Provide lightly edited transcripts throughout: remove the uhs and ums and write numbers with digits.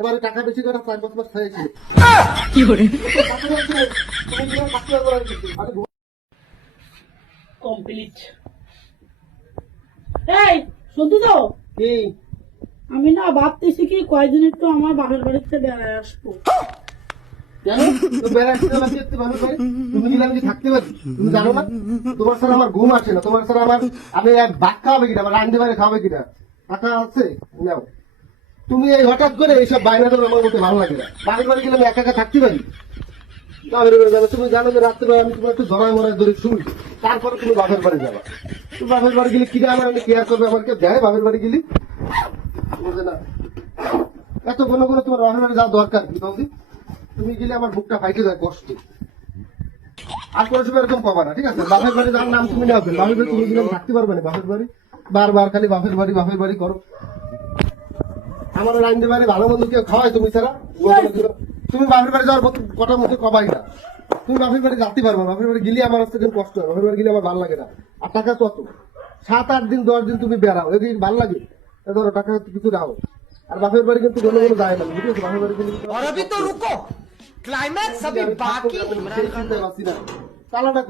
এবারে টাকা বেশি করে 4-5 মাস হয়েছে। কমপ্লিট। এই শুনতে তো কি আমি না ভাবতেছি কি কয়দিন একটু আমার বাপের বাড়িতে বেড়ায় আসবো। কেন তো বেড়াতে গেলে কি একটু ভালো করে তুমি গেলে আমি কি থাকতে পারি? তুমি জানো না তোমার সাথে আমার ঘুম আসে না, তোমার সাথে আমার আমি ভাত খাওয়াবে কিনা, আমার রান্দি বাইরে খাওয়াবে কিনা, টাকা আছে নাও। তুমি এই হঠাৎ করে এইসব বাইনা দেবে আমার মধ্যে ভালো লাগে না। বাড়ির বাড়ি গেলে আমি একা একা থাকতে পারি? বাপের বাড়ি যাবে, তুমি জানো যে রাত্রে আমি তোমার একটু জড়ায় মরায় ধরে শুই, তারপরে তুমি বাপের বাড়ি যাবা। তুমি বাপের বাড়ি গেলে কিনা আমার কেয়ার করবে, আমার কেউ দেয় বাপের বাড়ি গেলি? বুঝে না এত কোনো কোনো তোমার বাপের বাড়ি যাওয়া দরকার কি বৌদি? তুমি গেলে আমার বুকটা ফাইটে যায় কষ্ট। আর কোনো সময় এরকম পাবা না, ঠিক আছে? বাপের বাড়ি যাওয়ার নাম তুমি নেওয়া, বাপের বাড়ি তুমি গেলে আমি থাকতে পারবে না। বাপের বাড়ি বারবার খালি বাপের বাড়ি করো। আমার রান্না বাড়ি ভালো মন্দ কেউ খাওয়াই তুমি ছাড়া? তুমি বাপের বাড়ি যাওয়ার কথা মতো কবাই না। তুমি বাপের বাড়ি যাতে পারবো, বাপের বাড়ি গেলে আমার হচ্ছে কষ্ট হয়, বাপের বাড়ি গেলে আমার ভালো লাগে না। আর টাকা কত? 7-8 দিন 10 দিন তুমি বেড়াও, এগুলি ভালো লাগে? ধরো টাকা কিছু দাও। আর বাপের বাড়ি কিন্তু কোনো কোনো যায় না, বুঝেছো? বাপের বাড়ি গেলে क्लाइमैक्स अभी बाकी তালাটা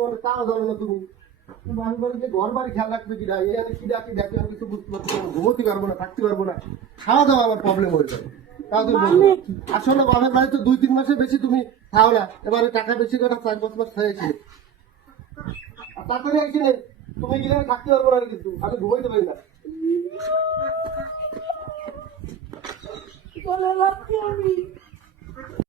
করে তাও জানো না তুমি। বাপের বাড়িতে ঘর বাড়ি খেয়াল রাখবে কিনা, কিনা কি দেখে আমি কিছু বুঝতে পারছি না, ঘুমোতে পারবো না, থাকতে পারবো না, খাওয়া দাওয়া আমার প্রবলেম হয়ে যাবে। তাও তুমি বলবে আসলে বাপের বাড়ি তো 2-3 মাসে বেশি তুমি খাও না, এবারে টাকা বেশি করে 4-5 মাস হয়েছে। আর তারপরে এখানে তুমি গেলে আমি থাকতে পারবো না, কিন্তু আমি ঘুমাইতে পারি না। চলে যাচ্ছি আমি।